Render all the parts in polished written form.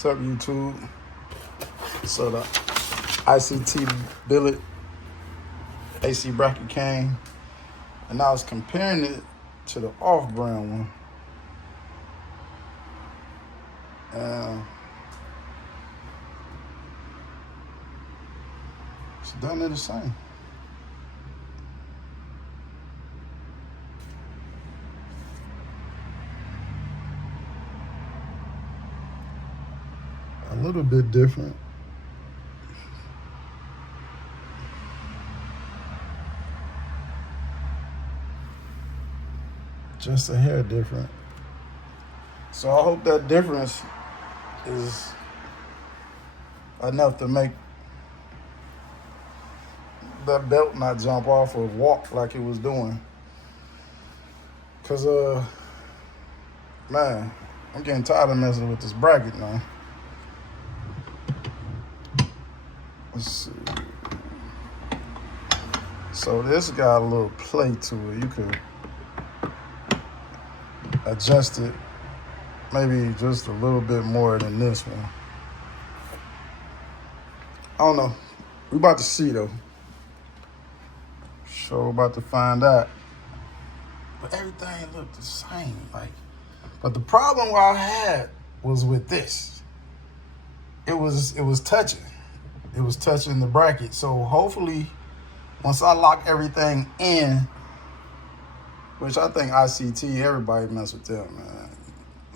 What's up, YouTube? So the ICT billet AC bracket came, and I was comparing it to the off-brand one. It's done it the same. A little bit different. Just a hair different. So I hope that difference is enough to make that belt not jump off or walk like it was doing. Cause man, I'm getting tired of messing with this bracket now. Let's see. So this got a little play to it. You could adjust it maybe just a little bit more than this one. I don't know. We about to see though. Sure about to find out. But everything looked the same. But the problem I had was with this. It was touching. It was touching the bracket. So hopefully, once I lock everything in, which I think ICT, everybody mess with them, man.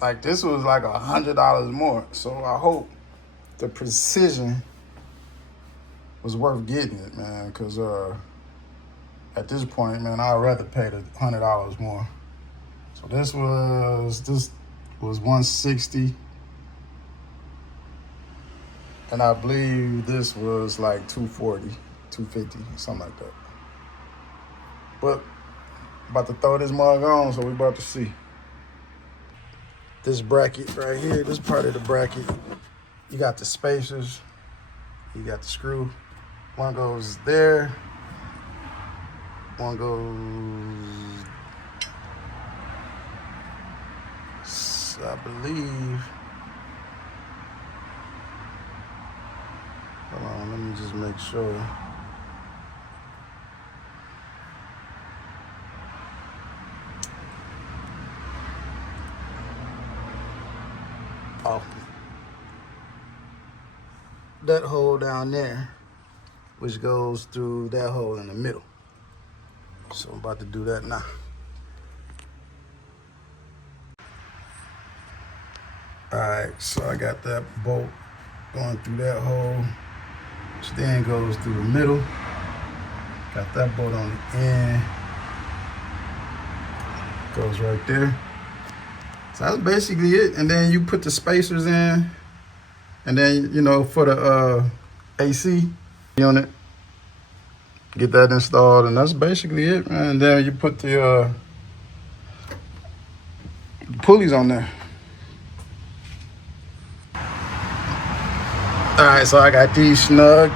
Like this was like $100 more. So I hope the precision was worth getting it, man. Cause at this point, man, I'd rather pay the $100 more. So this was $160. And I believe this was like $240, $250, something like that. But about to throw this mug on, so we about to see. This bracket right here, this part of the bracket, you got the spacers, you got the screw. One goes there, one goes, I believe, hold on, let me just make sure. Oh, that hole down there, which goes through that hole in the middle. So I'm about to do that now. All right, so I got that bolt going through that hole, which then goes through the middle. Got that bolt on the end. Goes right there. So that's basically it. And then you put the spacers in, and then, you know, for the AC unit, get that installed, and that's basically it, man. And then you put the pulleys on there. All right, so I got these snug.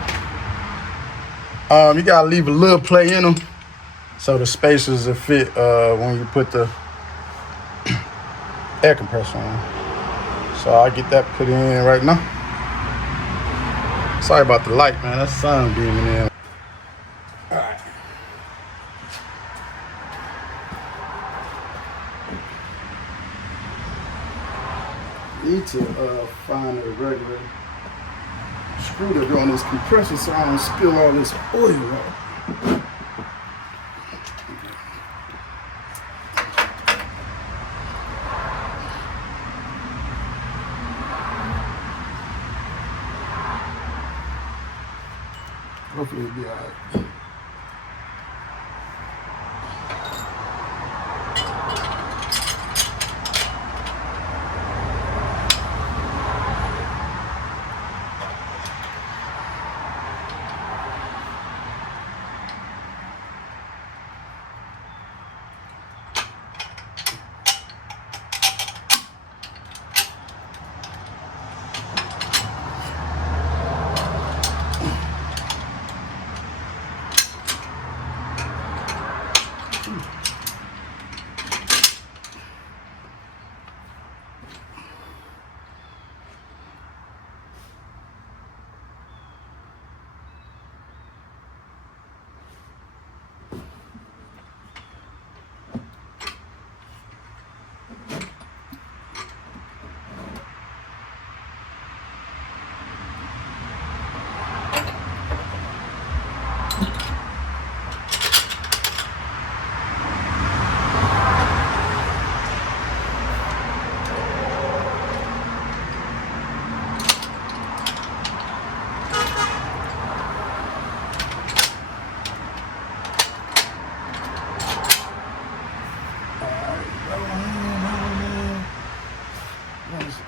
You gotta leave a little play in them so the spacers will fit when you put the air compressor on. So I'll get that put in right now. Sorry about the light, man. That's sun beaming in. All right. Need to find a regular screw to go on this compressor so I don't spill all this oil out. Hopefully it'll be all right.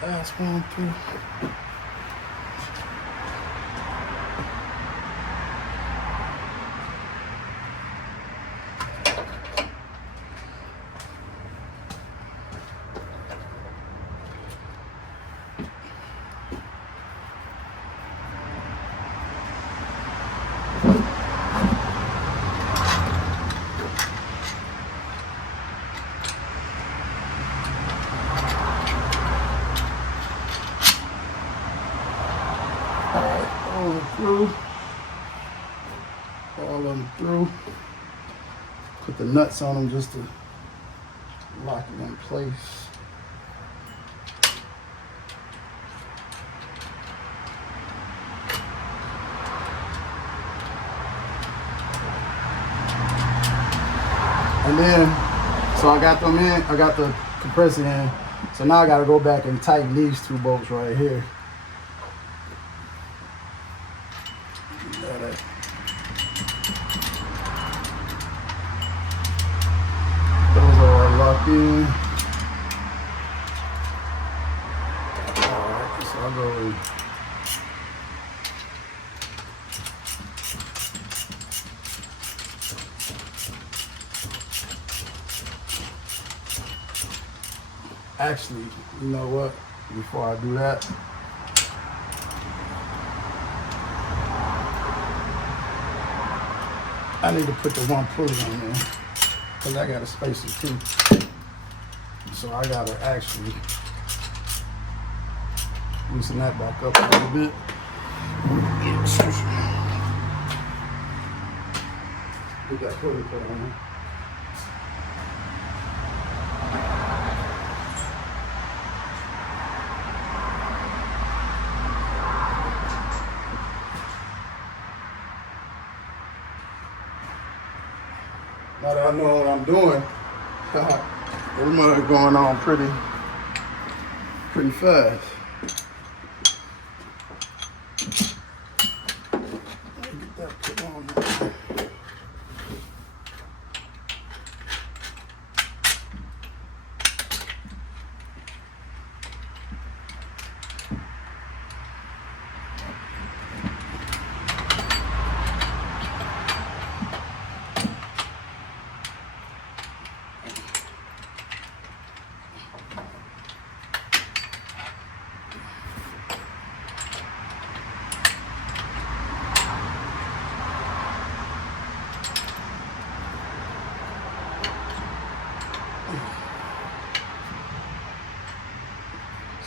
ass one through. Through, all of them through. Put the nuts on them just to lock it in place. And then, so I got them in, I got the compressor in. So now I got to go back and tighten these two bolts right here. Those are locked in. Alright, so I'll go in. Actually, you know what? Before I do that, I need to put the one pulley on there because I got a spacer too. So I gotta actually loosen that back up a little bit. Get that pulley put on there. Now that I know what I'm doing, this mother going on pretty fast. Let me get that put on there.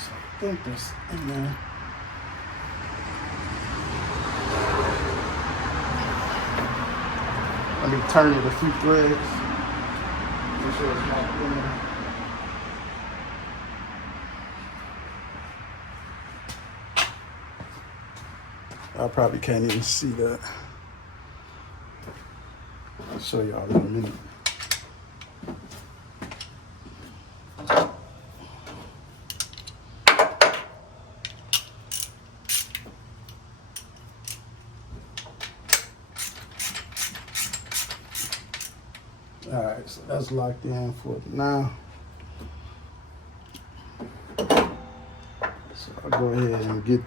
I think this in there. Let me turn it a few threads. Make sure it's not in there. I probably can't even see that. I'll show y'all in a minute. All right, so that's locked in for now. So I'll go ahead and get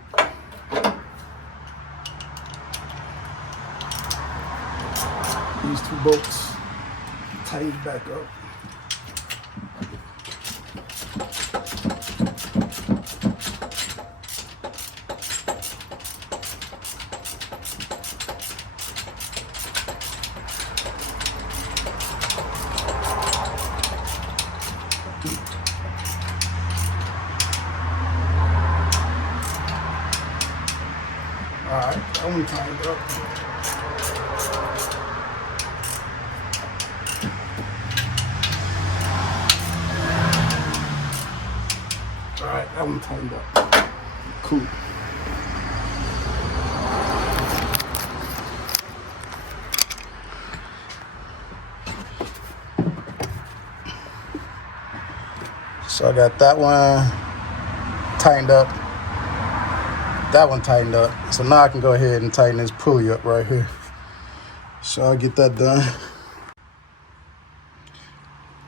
these two bolts tightened back up. All right, that one tightened up. All right, that one tightened up. Cool. So I got that one tightened up. That one tightened up. So now I can go ahead and tighten this pulley up right here. So I'll get that done.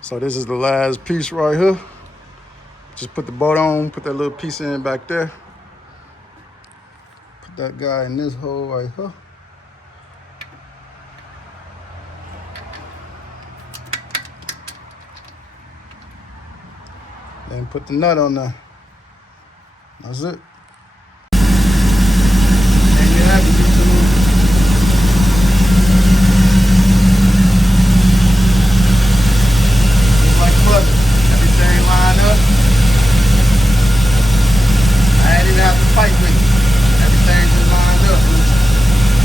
So this is the last piece right here. Just put the bolt on, put that little piece in back there. Put that guy in this hole right here. Then put the nut on there. That's it. And you have it, YouTube. Just like butter. Everything lined up. I ain't even have to fight with it. Everything just lined up.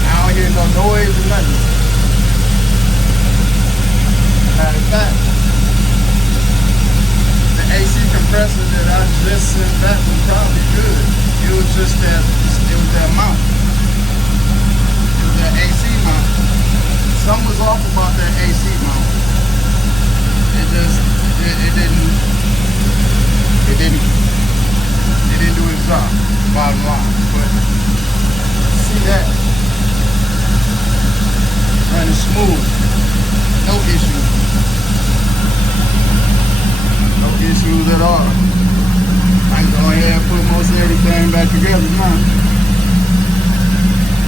I don't hear no noise or nothing. Matter of fact, the AC compressor that I just sent back was probably good. It was just that, mount. It was that AC mount. Something was off about that AC mount. It didn't do its job, bottom line. But see that, running smooth, no issues. No issues at all. I can go ahead and put most everything back together now.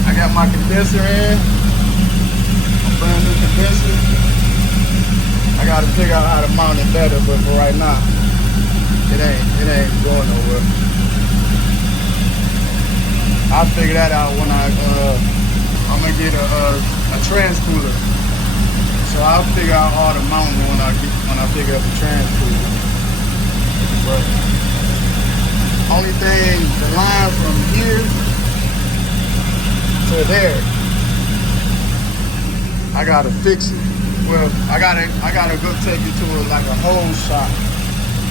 I got my condenser in, my brand new condenser. I gotta figure out how to mount it better, but for right now, it ain't going nowhere. I'll figure that out when I'm gonna get a trans cooler. So I'll figure out all the mounting when I figure out the trans cooler. But only thing, the line from here to there, I gotta fix it. Well, I gotta go take it to like a hose shop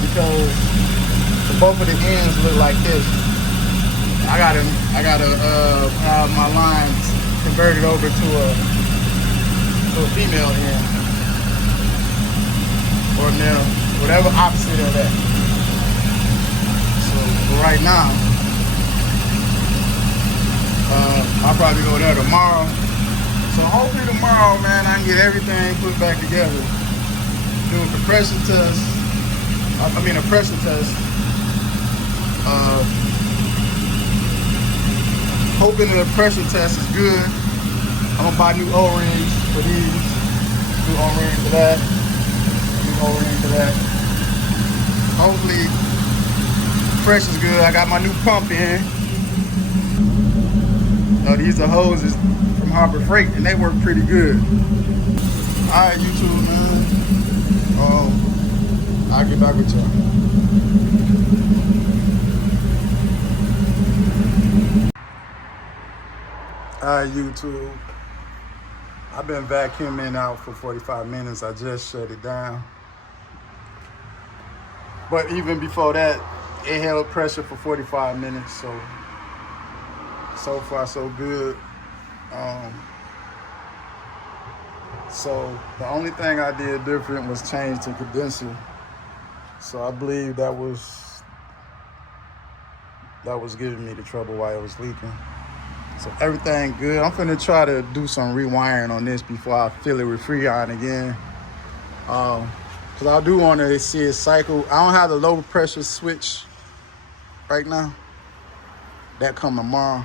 because both of the ends look like this. I gotta have my lines converted over to a female end or male, whatever opposite of that. So for right now, I'll probably go there tomorrow. So hopefully tomorrow, man, I can get everything put back together. Do a pressure test. A pressure test. Hoping that the pressure test is good. I'm gonna buy new O-rings for these. New O-ring for that. New O-ring for that. Hopefully, pressure's good. I got my new pump in. These are hoses from Harbor Freight, and they work pretty good. All right, YouTube, man. I'll get back with y'all. All right, YouTube. I've been vacuuming out for 45 minutes. I just shut it down. But even before that, it held pressure for 45 minutes. So far, so good. So the only thing I did different was change the condenser. So I believe that was giving me the trouble while it was leaking. So everything good. I'm finna try to do some rewiring on this before I fill it with Freon again. Cause I do want to see it cycle. I don't have the low pressure switch right now. That come tomorrow.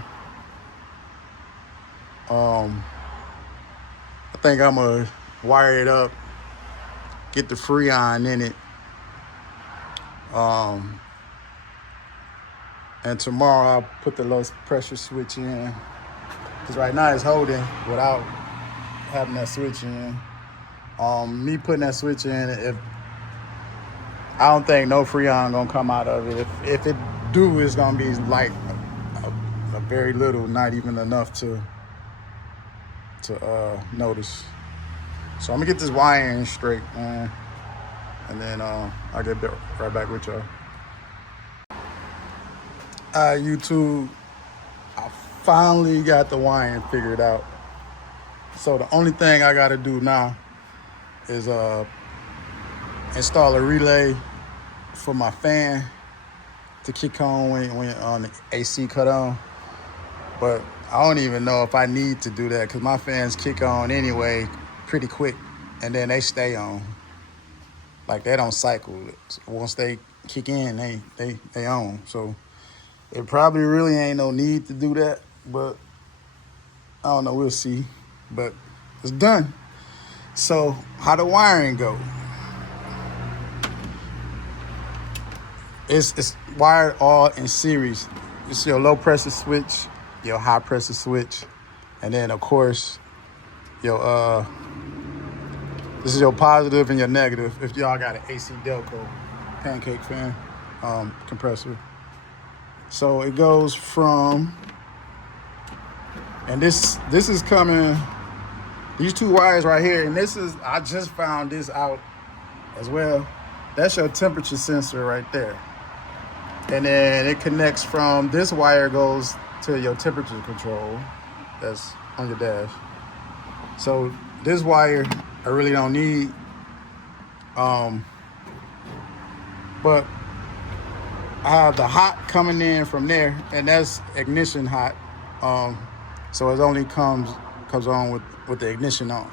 I think I'm gonna wire it up, get the Freon in it. And tomorrow I'll put the low pressure switch in. Cause right now it's holding without having that switch in. Me putting that switch in, I don't think no Freon gonna come out of it. If it do, it's gonna be like a very little, not even enough to notice. So I'm gonna get this wiring straight, man, and then I'll get right back with y'all. YouTube, I finally got the wiring figured out. So the only thing I gotta do now is install a relay for my fan to kick on when on the AC cut on. But I don't even know if I need to do that because my fans kick on anyway pretty quick and then they stay on. Like they don't cycle. Once they kick in, they on. So it probably really ain't no need to do that, but I don't know, we'll see. But it's done. So how the wiring go? It's wired all in series. It's your low pressure switch, your high pressure switch, and then of course your this is your positive and your negative. If y'all got an AC Delco pancake fan compressor. So it goes from, and this is coming, these two wires right here, and I just found this out as well. That's your temperature sensor right there. And then it connects from, this wire goes to your temperature control that's on your dash. So this wire I really don't need, but I have the hot coming in from there, and that's ignition hot. So it only comes on with the ignition on.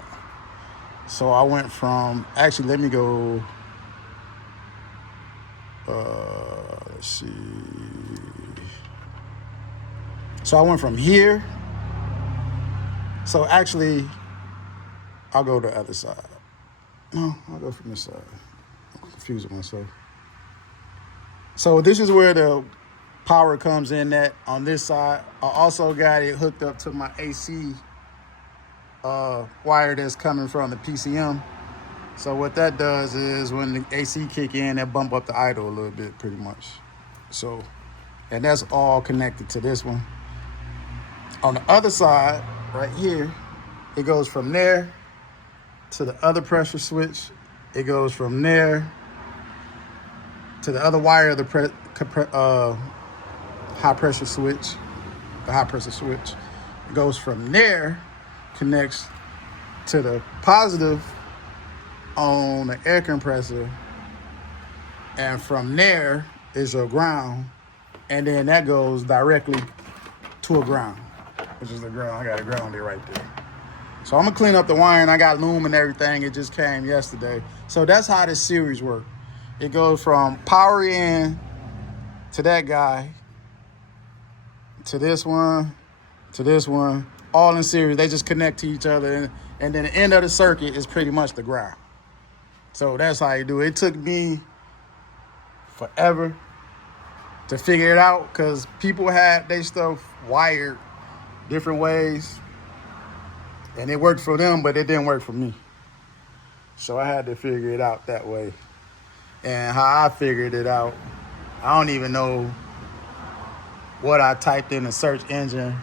So I went from, actually let me go, let's see. So I went from here. So actually, I'll go to the other side. No, I'll go from this side. I'm confusing myself. So this is where the power comes in at on this side. I also got it hooked up to my AC wire that's coming from the PCM. So what that does is when the AC kick in, that bump up the idle a little bit pretty much. So, and that's all connected to this one. On the other side, right here, it goes from there to the other pressure switch. It goes from there to the other wire of the high pressure switch, the high pressure switch. It goes from there, connects to the positive on the air compressor, and from there is your ground, and then that goes directly to a ground, which is the ground. I got a ground there right there. So I'm gonna clean up the wiring. I got loom and everything. It just came yesterday. So that's how this series works. It goes from power in to that guy, to this one, all in series. They just connect to each other, and then the end of the circuit is pretty much the ground. So that's how you do it. It took me forever to figure it out because people had their stuff wired different ways, and it worked for them, but it didn't work for me. So I had to figure it out that way. And how I figured it out, I don't even know what I typed in the search engine,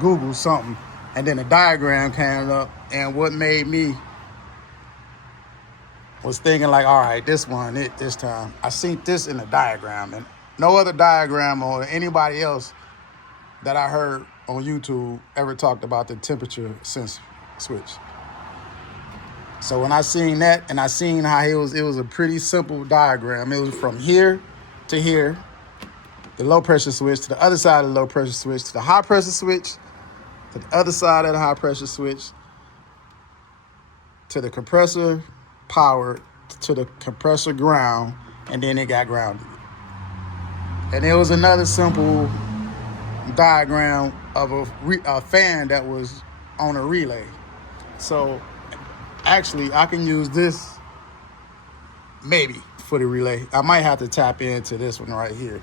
Google something, and then a diagram came up, and what made me was thinking like, all right, this time. I seen this in a diagram, and no other diagram or anybody else that I heard on YouTube ever talked about the temperature sensor switch. So when I seen that, and I seen how it was a pretty simple diagram. It was from here to here, the low pressure switch to the other side of the low pressure switch, to the high pressure switch, to the other side of the high pressure switch, to the compressor power, to the compressor ground, and then it got grounded. And it was another simple diagram of a fan that was on a relay. So actually, I can use this maybe for the relay. I might have to tap into this one right here,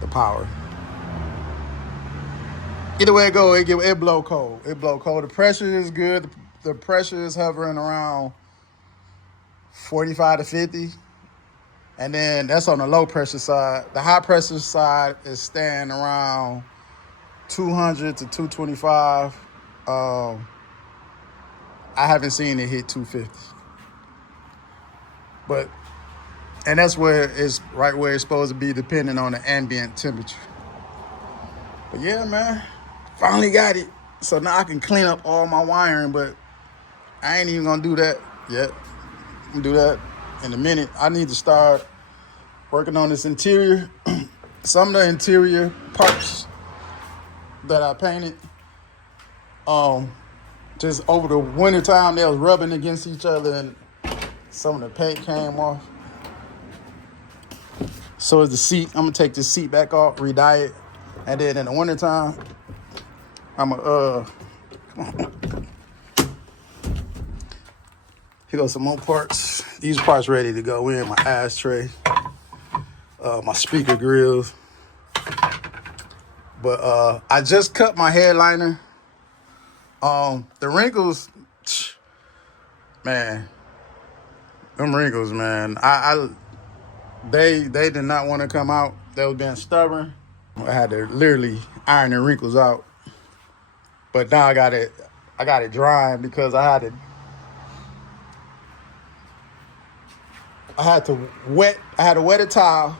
the power. Either way it go, it blow cold. It blow cold. The pressure is good. The pressure is hovering around 45 to 50. And then that's on the low pressure side. The high pressure side is staying around 200 to 225. I haven't seen it hit 250. And that's where it's right where it's supposed to be, depending on the ambient temperature. But yeah, man, finally got it. So now I can clean up all my wiring, but I ain't even gonna do that yet. I'm gonna do that in a minute. I need to start working on this interior. Some of the interior parts that I painted, just over the winter time, they was rubbing against each other and some of the paint came off. So is the seat. I'm gonna take this seat back off, re-dye it, and then in the wintertime, I'm gonna here goes some more parts. These parts ready to go in. My ashtray, my speaker grills. But I just cut my headliner. The wrinkles, man, them wrinkles, man. They did not want to come out. They was being stubborn. I had to literally iron the wrinkles out. But now I got it drying because I had to wet a towel,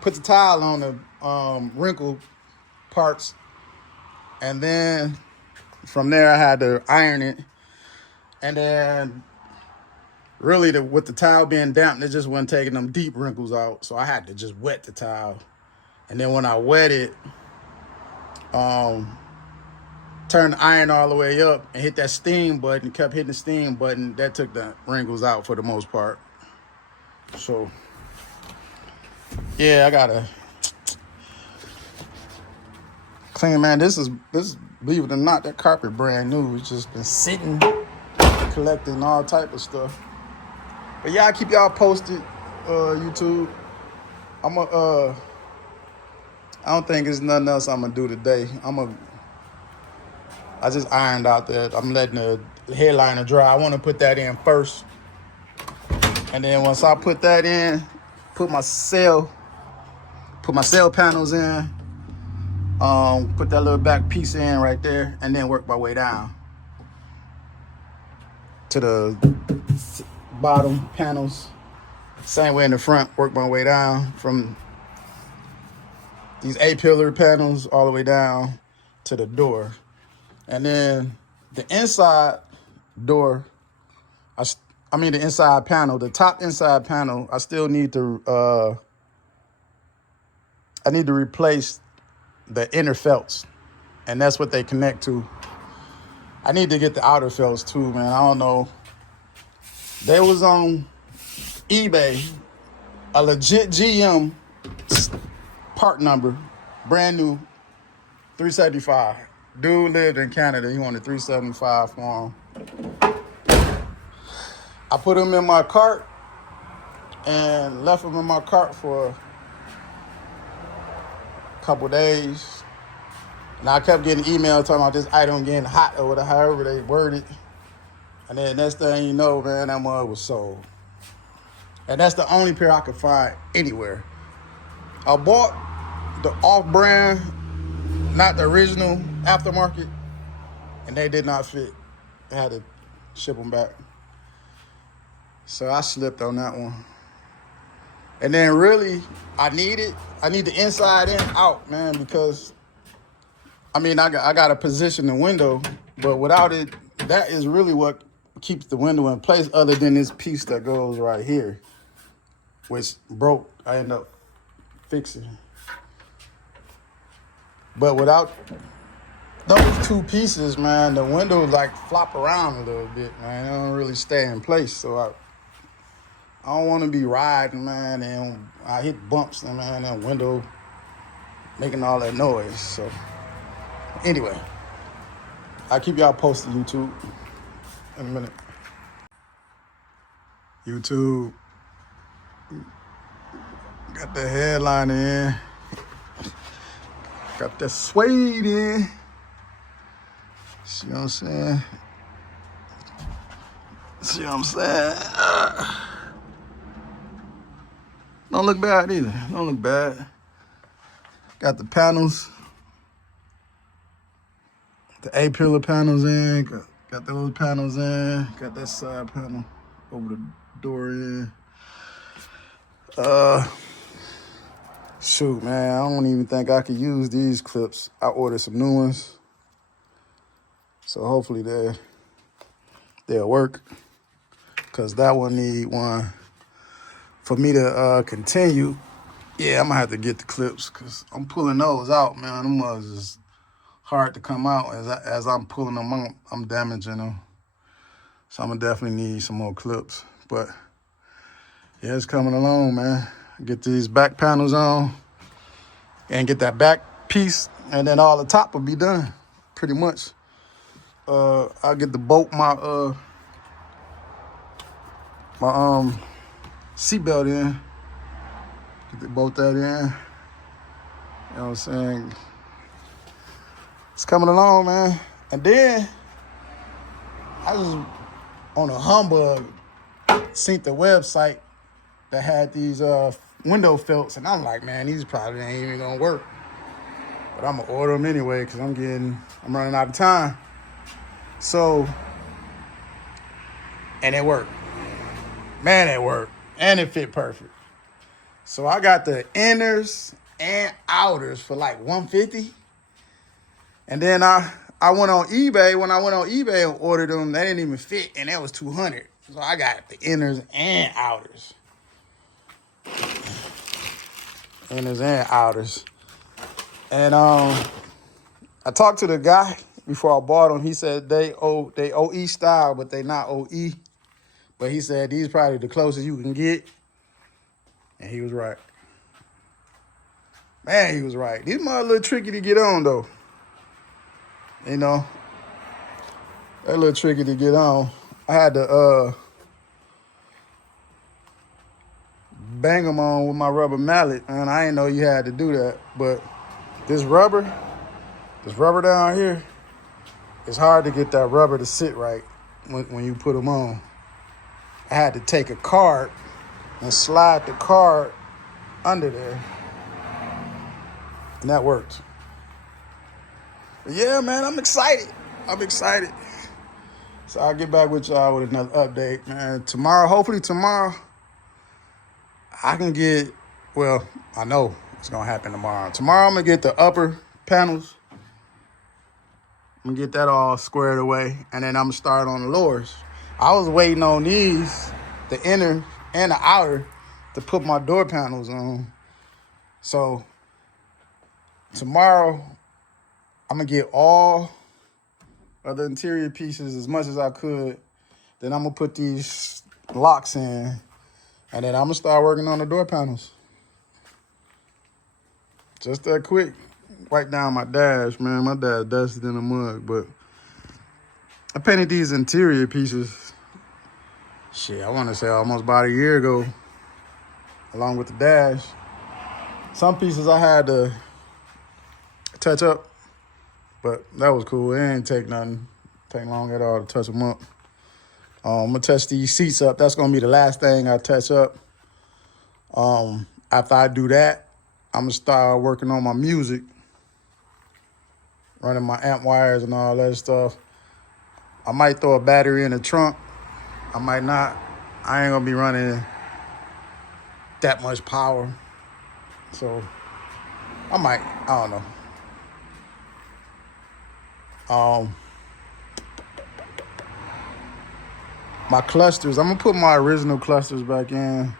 put the towel on the wrinkle parts, and then from there I had to iron it. And then really with the towel being damp, it just wasn't taking them deep wrinkles out. So I had to just wet the towel. And then when I wet it, turned the iron all the way up and hit that steam button, kept hitting the steam button. That took the wrinkles out for the most part. So, yeah, I gotta clean, man. This believe it or not, that carpet brand new. It's just been sitting, collecting all type of stuff. But yeah, I keep y'all posted, YouTube. I don't think there's nothing else I'm gonna do today. I just ironed out that. I'm letting the headliner dry. I want to put that in first. And then once I put that in, put my sail panels in, put that little back piece in right there, and then work my way down to the bottom panels. Same way in the front, work my way down from these A-pillar panels all the way down to the door. And then the inside door, the inside panel, the top inside panel, I still need to, I need to replace the inner felts. And that's what they connect to. I need to get the outer felts too, man. I don't know. There was on eBay a legit GM part number, brand new, $375. Dude lived in Canada. He wanted $375 for him. I put him in my cart and left him in my cart for a couple days. And I kept getting emails talking about this item getting hot or whatever, however they worded. And then next thing you know, man, that mug was sold. And that's the only pair I could find anywhere. I bought the off-brand, not the original aftermarket, and they did not fit. I had to ship them back. So I slipped on that one. And then really, I need the inside and out, man, because, I got to position the window, but without it, that is really what keeps the window in place other than this piece that goes right here, which broke. I ended up fixing. But without those two pieces, man, the window like flop around a little bit, man. It don't really stay in place. So I don't want to be riding, man, and I hit bumps, and man, that window making all that noise. So anyway, I'll keep y'all posted, YouTube, in a minute. YouTube, got the headliner in. Got that suede in. See what I'm saying? See what I'm saying? Don't look bad either. Don't look bad. Got the panels. The A-pillar panels in. Got those panels in. Got that side panel over the door in. Shoot, man, I don't even think I could use these clips. I ordered some new ones. So hopefully they'll work. Because that one need one. For me to continue, yeah, I'm going to have to get the clips because I'm pulling those out, man. Them was just hard to come out. As I'm pulling them out, I'm damaging them. So I'm going to definitely need some more clips. But, yeah, it's coming along, man. Get these back panels on and get that back piece, and then all the top will be done, pretty much. I'll get the bolt my seatbelt in. Get the bolt that in. You know what I'm saying? It's coming along, man. And then I was on a humbug, seen the website that had these window felts, and I'm like, man, these probably ain't even gonna work. But I'm gonna order them anyway because I'm running out of time. So, and it worked. Man, it worked. And it fit perfect. So I got the inners and outers for like $150. And then I went on eBay. When I went on eBay and ordered them, they didn't even fit, and that was $200. So I got the inners and outers. Inners and outers. And I talked to the guy before I bought them. He said they OE style, but they not OE. But he said these probably the closest you can get. And he was right. Man, he was right. These might a little tricky to get on, though. You know, they're a little tricky to get on. I had to bang them on with my rubber mallet, and I didn't know you had to do that. But this rubber down here, it's hard to get that rubber to sit right when you put them on. I had to take a card and slide the card under there, and that worked. But yeah, man, I'm excited. So I'll get back with y'all with another update, man. Hopefully tomorrow, I can get, well, I know it's going to happen tomorrow. Tomorrow I'm going to get the upper panels. I'm going to get that all squared away, and then I'm going to start on the lowers. I was waiting on these, the inner and the outer, to put my door panels on. So tomorrow, I'm going to get all of the interior pieces as much as I could. Then I'm going to put these locks in. And then I'm going to start working on the door panels. Just that quick. Wipe down my dash, man. My dash dusted in the mud. But I painted these interior pieces, shit, I want to say almost about a year ago, along with the dash. Some pieces I had to touch up. But that was cool. It ain't take long at all to touch them up. I'm going to touch these seats up. That's going to be the last thing I touch up. After I do that, I'm going to start working on my music, running my amp wires and all that stuff. I might throw a battery in the trunk. I might not. I ain't going to be running that much power. So I don't know. My clusters, I'm gonna put my original clusters back in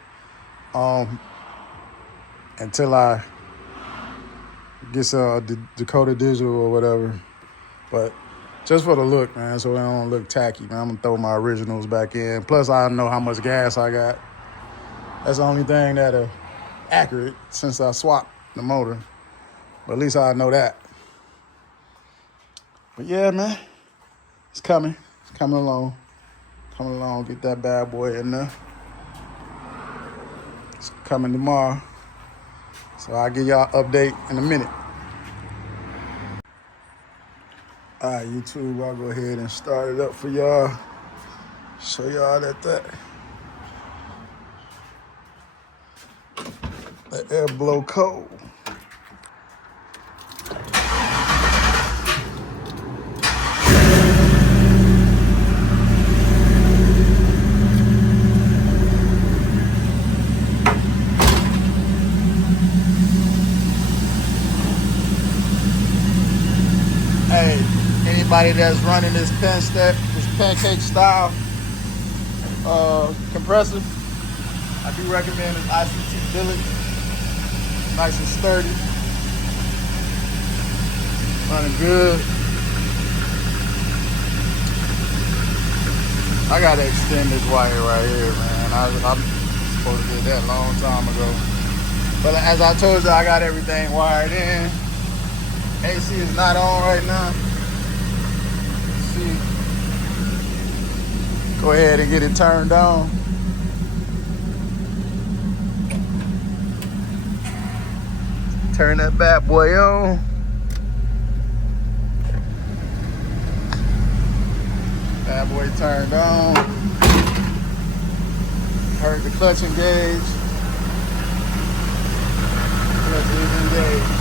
until I get some Dakota Digital or whatever. But just for the look, man, so it don't look tacky, man, I'm gonna throw my originals back in. Plus, I know how much gas I got. That's the only thing that accurate since I swapped the motor. But at least I know that. But yeah, man, it's coming. It's coming along. Get that bad boy in there. It's coming tomorrow. So I'll give y'all an update in a minute. All right, YouTube, I'll go ahead and start it up for y'all. Show y'all that air blow cold. Hey, anybody that's running this pancake style compressor, I do recommend this ICT billet. Nice and sturdy. Running good. I gotta extend this wire right here, man. I'm supposed to do that a long time ago. But as I told you, I got everything wired in. AC is not on right now. Let's see. Go ahead and get it turned on. Turn that bad boy on. Bad boy turned on. Heard the clutch engage. Clutch is engaged.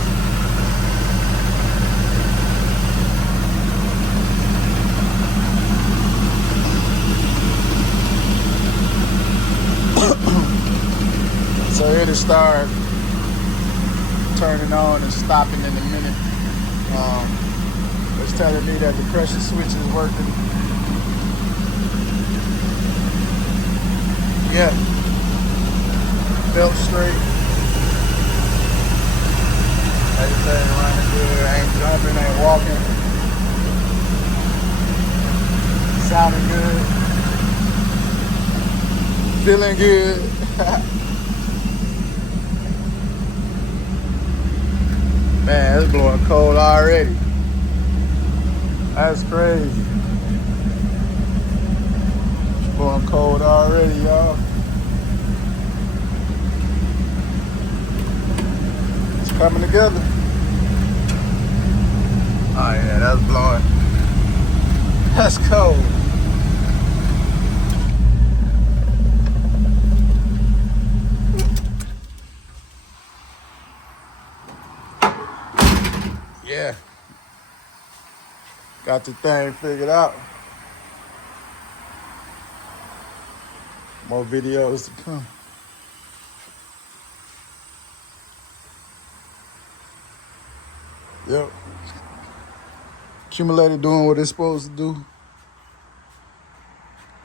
So it'll start turning on and stopping in a minute. It's telling me that the pressure switch is working. Yeah. Belt straight. Everything running good. Ain't jumping, ain't walking. Sounding good. Feeling good. Man, it's blowing cold already. That's crazy. It's blowing cold already, y'all. It's coming together. Oh yeah, that's blowing. That's cold. Yeah. Got the thing figured out. More videos to come. Yep. Accumulator doing what it's supposed to do.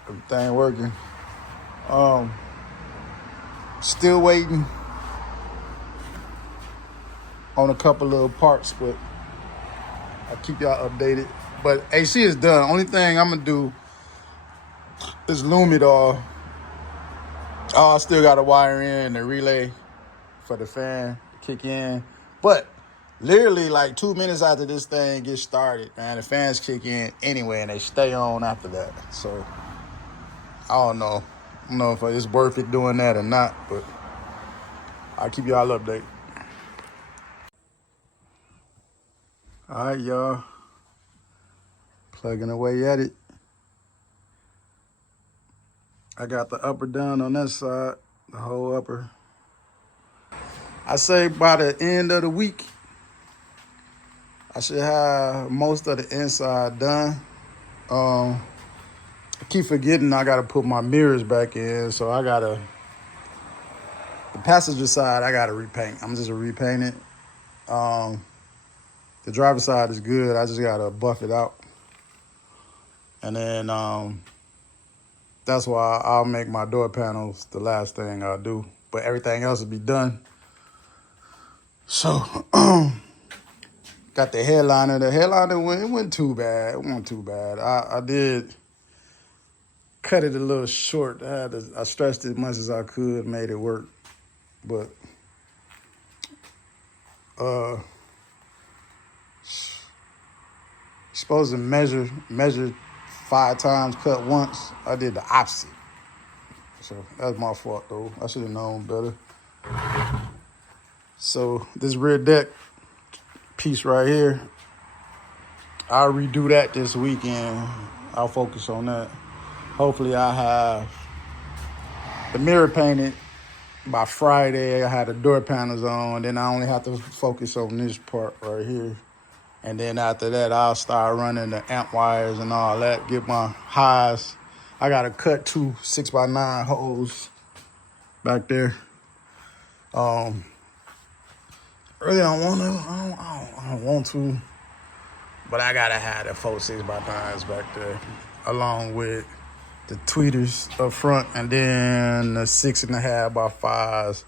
Everything working. Still waiting on a couple little parts, but I'll keep y'all updated. But AC is done. Only thing I'm gonna do is loom it all. Oh, I still got to wire in the relay for the fan to kick in. But literally like 2 minutes after this thing gets started, man, the fans kick in anyway and they stay on after that. So I don't know. I don't know if it's worth it doing that or not, but I'll keep y'all updated. All right, y'all. Plugging away at it. I got the upper done on that side, the whole upper. I say by the end of the week, I should have most of the inside done. I keep forgetting I gotta put my mirrors back in, so the passenger side I gotta repaint. I'm just gonna repaint it. The driver's side is good. I just gotta buff it out. And then that's why I'll make my door panels the last thing I'll do. But everything else will be done. So got the headliner. The headliner it wasn't too bad. It wasn't too bad. I did cut it a little short. I stretched it as much as I could, made it work. But supposed to measure 5 times, cut once. I did the opposite. So that's my fault though. I should have known better. So this rear deck piece right here, I'll redo that this weekend. I'll focus on that. Hopefully I have the mirror painted by Friday. I had the door panels on. Then I only have to focus on this part right here. And then after that, I'll start running the amp wires and all that, get my highs. I got to cut 2 6x9 holes back there. Really don't want to. I don't want to. But I got to have the 4 6x9s back there, along with the tweeters up front, and then the 6.5x5s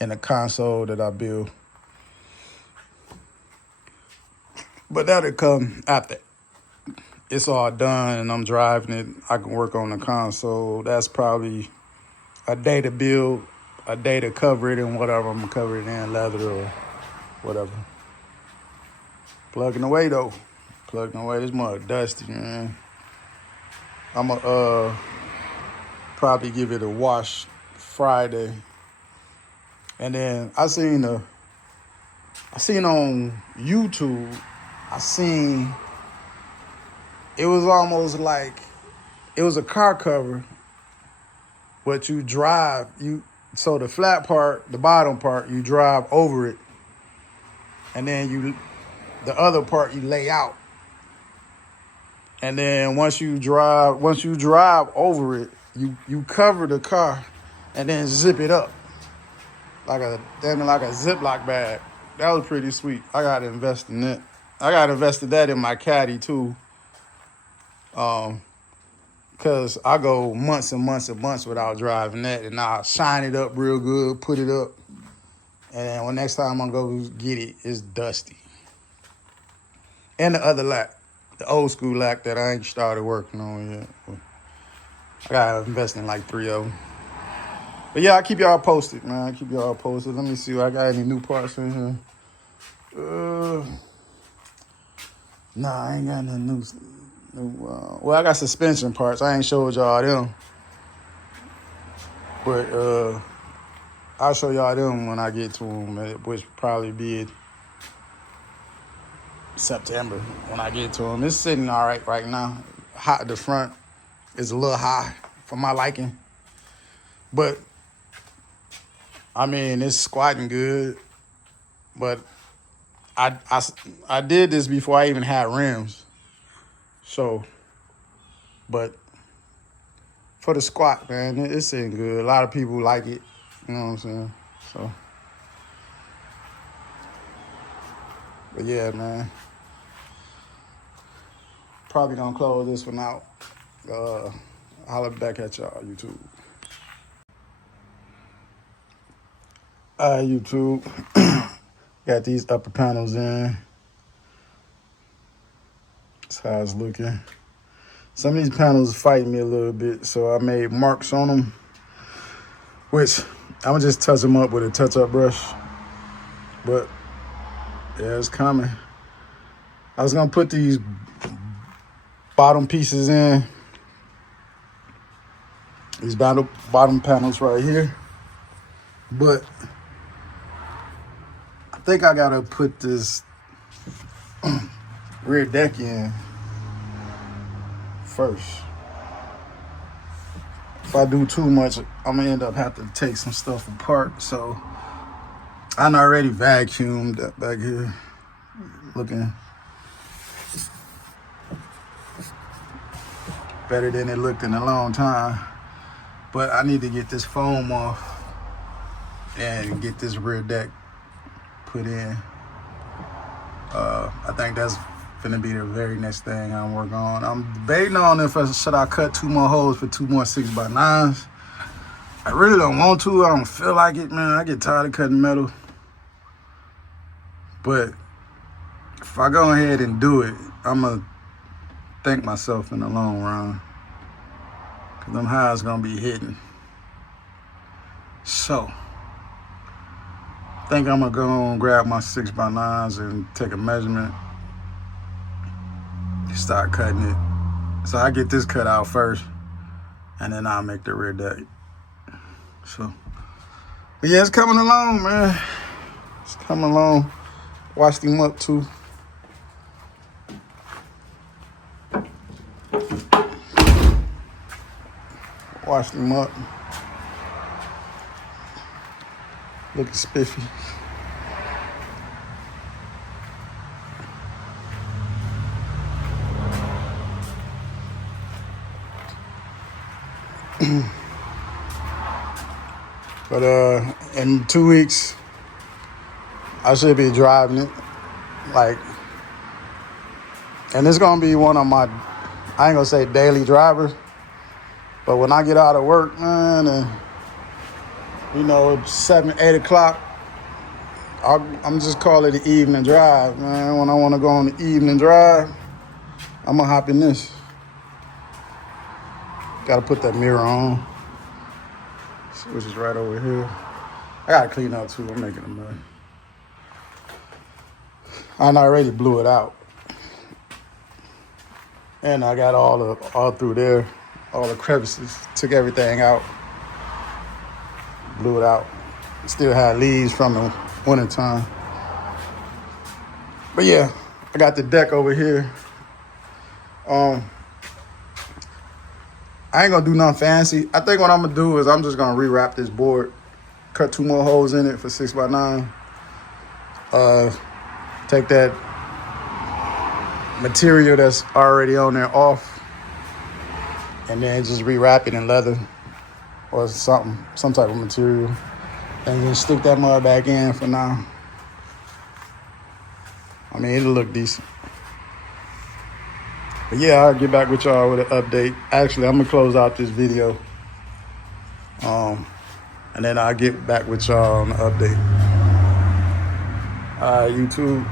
in the console that I build. But that'll come after it's all done and I'm driving it. I can work on the console. That's probably a day to build, a day to cover it in whatever. I'm gonna cover it in leather or whatever. Plugging away though. Plugging away. This mug dusty, man. I'ma probably give it a wash Friday. And then I seen on YouTube, it was almost like it was a car cover, but so the flat part, the bottom part, you drive over it, and then the other part you lay out. And then once you drive over it, you cover the car and then zip it up like a Ziploc bag. That was pretty sweet. I gotta invest in it. I gotta invested that in my caddy too. Cause I go months and months and months without driving that, and I'll shine it up real good, put it up, and then when next time I go get it, it's dusty. And the other lack, the old school lack that I ain't started working on yet. I gotta invest in like 3 of them. But yeah, I keep y'all posted, man. Let me see if I got any new parts in here. Nah, I ain't got no new. Well, I got suspension parts. I ain't showed y'all them. But I'll show y'all them when I get to them, which probably be September when I get to them. It's sitting all right now. Hot, the front is a little high for my liking. But, I mean, it's squatting good. But I did this before I even had rims. So, but for the squat, man, it's sitting good. A lot of people like it. You know what I'm saying? So, but yeah, man. Probably gonna close this one out. Holler back at y'all, YouTube. YouTube. Got these upper panels in. That's how it's looking. Some of these panels fighting me a little bit, so I made marks on them, which I'm gonna just touch them up with a touch-up brush. But yeah, it's coming. I was gonna put these bottom pieces in, these bottom panels right here, but I think I gotta put this rear deck in first. If I do too much, I'm gonna end up having to take some stuff apart. So I already vacuumed that back here, looking better than it looked in a long time. But I need to get this foam off and get this rear deck put in. I think that's gonna be the very next thing I'm working on. I'm debating on if should I cut 2 more holes for 2 more 6x9s. I really don't want to. I don't feel like it, man. I get tired of cutting metal. But if I go ahead and do it, I'm gonna thank myself in the long run, cause them highs gonna be hitting. So I think I'm gonna go and grab my 6x9s and take a measurement, start cutting it. So I get this cut out first, and then I'll make the rear deck. So, but yeah, it's coming along, man. It's coming along. Washed him up too. Washed him up. Looking spiffy. But in 2 weeks, I should be driving it. And it's gonna be one of my, I ain't gonna say daily drivers, but when I get out of work, man, and 7, 8 o'clock, I'm just call it the evening drive, man. When I wanna go on the evening drive, I'm gonna hop in this. Gotta put that mirror on, which is right over here. I gotta clean up too. I'm making a mess. I already blew it out. And I got all through there, all the crevices, took everything out, blew it out. Still had leaves from the winter time. But yeah, I got the deck over here. I ain't gonna do nothing fancy. I think what I'm gonna do is I'm just gonna rewrap this board, cut 2 more holes in it for 6x9. Take that material that's already on there off, and then just rewrap it in leather or some type of material, and then stick that mud back in for now. I mean, it'll look decent. But yeah, I'll get back with y'all with an update. Actually, I'm gonna close out this video, and then I'll get back with y'all on the update. YouTube.